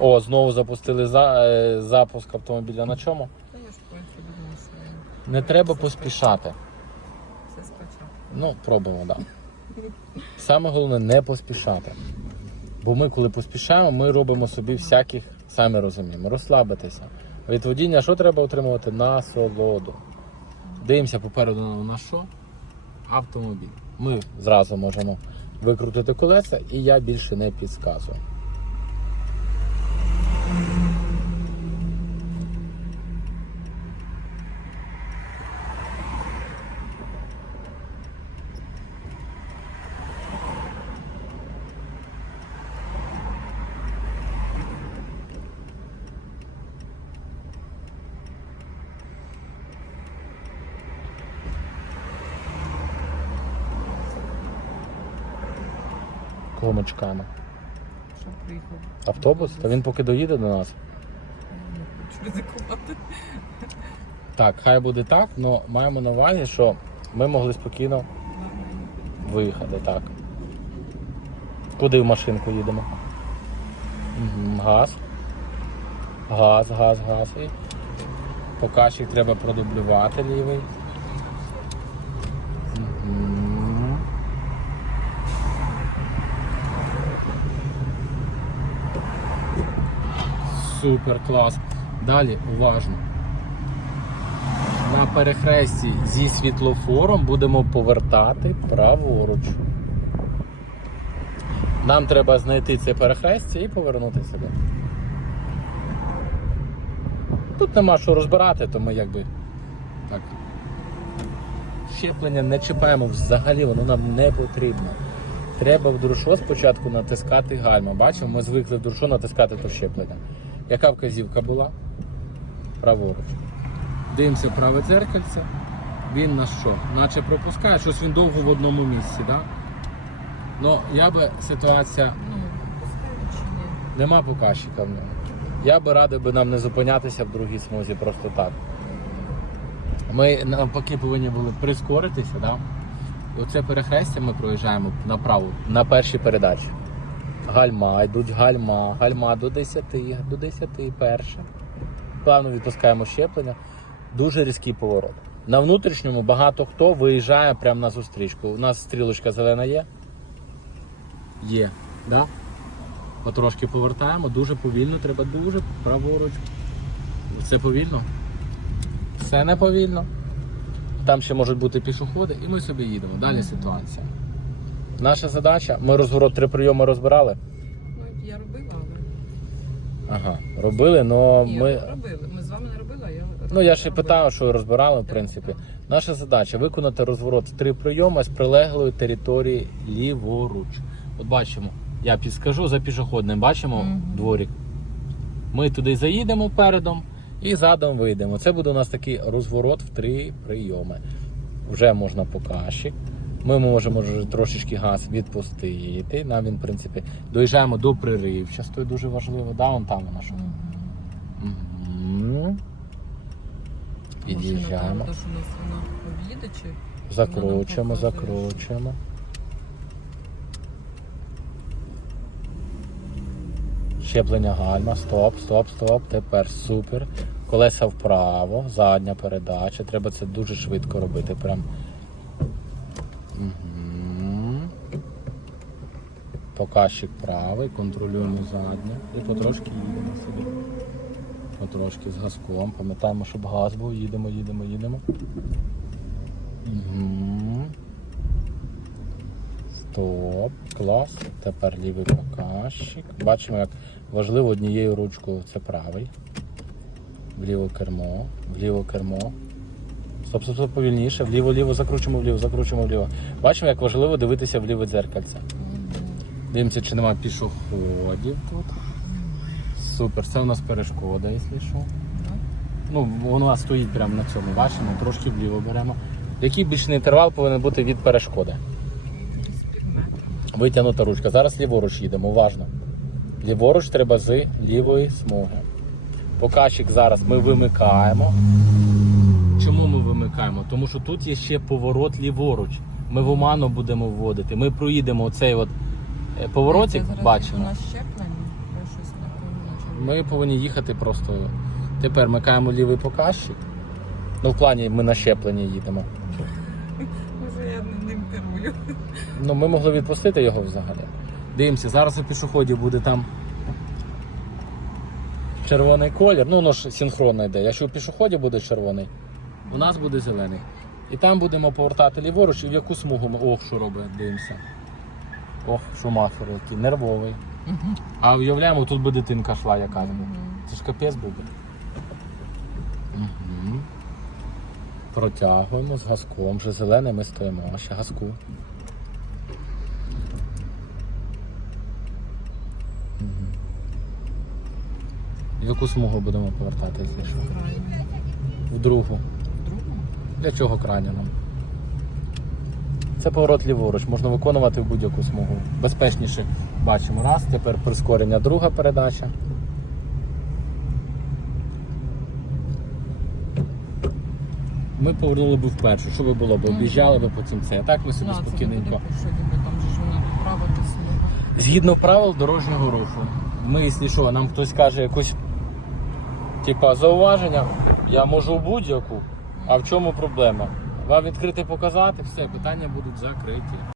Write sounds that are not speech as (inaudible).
О, знову запустили за, е, запуск автомобіля. На чому? Не треба поспішати. все. Ну, пробуємо, так. Да. Саме головне не поспішати. Бо ми, коли поспішаємо, ми робимо собі всяких, самі розуміємо, розслабитися. Від водіння що треба отримувати? Насолоду. Дивимося попереду на що? Автомобіль. Ми зразу можемо викрутити колеса, і я більше не підказую. Кого ми? Що приїхав. Автобус? Та він поки доїде до нас. Ризикувати. Так, хай буде так, але маємо на увазі, що ми могли спокійно виїхати, так. Куди в машинку їдемо? Газ. Газ, газ, газ. І показчик треба продублювати лівий. Супер клас. Далі уважно. На перехресті зі світлофором будемо повертати праворуч. Нам треба знайти це перехрестя і повернути сюди. Тут нема що розбирати, тому якби так. Щеплення не чіпаємо взагалі, воно нам не потрібно. Треба в друшо спочатку натискати гальма. Бачимо, ми звикли в друшо натискати то щеплення. Яка вказівка була? Праворуч. Дивимося праве дзеркальце. Він нас що? Наче пропускає, щось він довго в одному місці, так? Ну, я би ситуація. Ну. Нема показчика в ньому. Я би радив би нам не зупинятися в другій смузі просто так. Ми навпаки повинні були прискоритися, да? Оце перехрестя ми проїжджаємо направо, на першій передачі. Гальма, йдуть гальма, гальма до 10, до 10 перше. Плавно відпускаємо щеплення. Дуже різкий поворот. На внутрішньому багато хто виїжджає прямо на зустрічку. У нас стрілочка зелена є? Є, да? Потрошки повертаємо, дуже повільно, треба дуже праворуч. Це повільно? Все не повільно. Там ще можуть бути пішоходи, і ми собі їдемо. Далі ситуація. Наша задача, ми розворот три прийоми розбирали. Ну, я робила, але. Ага, робили, але Ні, ми. робили. Ми з вами не робили, а я Ну я ще робила. питав, що розбирали, в принципі. Наша задача виконати розворот в три прийоми з прилеглої території ліворуч. От бачимо, я підскажу за пішохідним, бачимо Мгм. дворик. Ми туди заїдемо передом і задом вийдемо. Це буде у нас такий розворот в три прийоми. Вже можна показчик. Ми можемо вже трошечки газ відпустити. Нам він, в принципі, доїжджаємо до приривчастої, дуже важливо. Да, вон там вона що. Мгм. Під'їжджаємо. правда, що у нас вона об'їде чи Закручуємо, закручуємо. Щеплення гальма. Стоп, стоп, стоп. Тепер супер. Колеса вправо, задня передача. Треба це дуже швидко робити. Прям. Угу. Показчик правий, контролюємо задню. І потрошки їдемо собі. Потрошки з газком. Пам'ятаємо, щоб газ був. Їдемо, їдемо, їдемо. Угу. Стоп, клас. Тепер лівий показчик. Бачимо, як важливо однією ручкою це правий. Вліво кермо, вліво кермо. Стоп, стоп, стоп, повільніше. Вліво-ліво, закручуємо вліво, закручуємо вліво. Бачимо, як важливо дивитися в ліве дзеркальце. Дивимося, чи нема пішоходів тут. Супер, це у нас перешкода, якщо що. Ну, вона стоїть прямо на цьому, бачимо, трошки вліво беремо. Який бічний інтервал повинен бути від перешкоди? Витягнута ручка. Зараз ліворуч їдемо, уважно. Ліворуч треба з лівої смуги. Показчик зараз ми вимикаємо. Вимикаємо? Тому що тут є ще поворот ліворуч. Ми в оману будемо вводити. Ми проїдемо оцей от е, поворотик, зараз бачимо. У нас щеплення. Ми повинні їхати просто. Тепер микаємо лівий показчик. Ну, в плані ми на щеплення їдемо. (laughs) Може я ним керую. (laughs) Ну, ми могли відпустити його взагалі. Дивимося, зараз у пішоходів буде там червоний колір. Ну, воно ж синхронно йде. Якщо у пішоході буде червоний, у нас буде зелений. І там будемо повертати ліворуч, і в яку смугу ми. Ох, що робить, дивимося. Ох, шумахер який, нервовий. А уявляємо, тут би дитинка йшла якась би. Це ж капець би. Угу. Протягуємо з газком. Вже зелений ми стоїмо, а ще газку. В яку смугу будемо повертатися? В другу. В? Для чого крайня нам? Це поворот ліворуч, можна виконувати в будь-яку смугу. Безпечніше бачимо. Раз, тепер прискорення, друга передача. Ми повернули б вперше, що би було б? Об'їжджали б потім це. А так ми собі спокійненько. Згідно правил дорожнього руху. Ми, якщо що, нам хтось каже якусь типа зауваження, я можу в будь-яку. А в чому проблема? Вам відкрити показати, все, питання будуть закриті.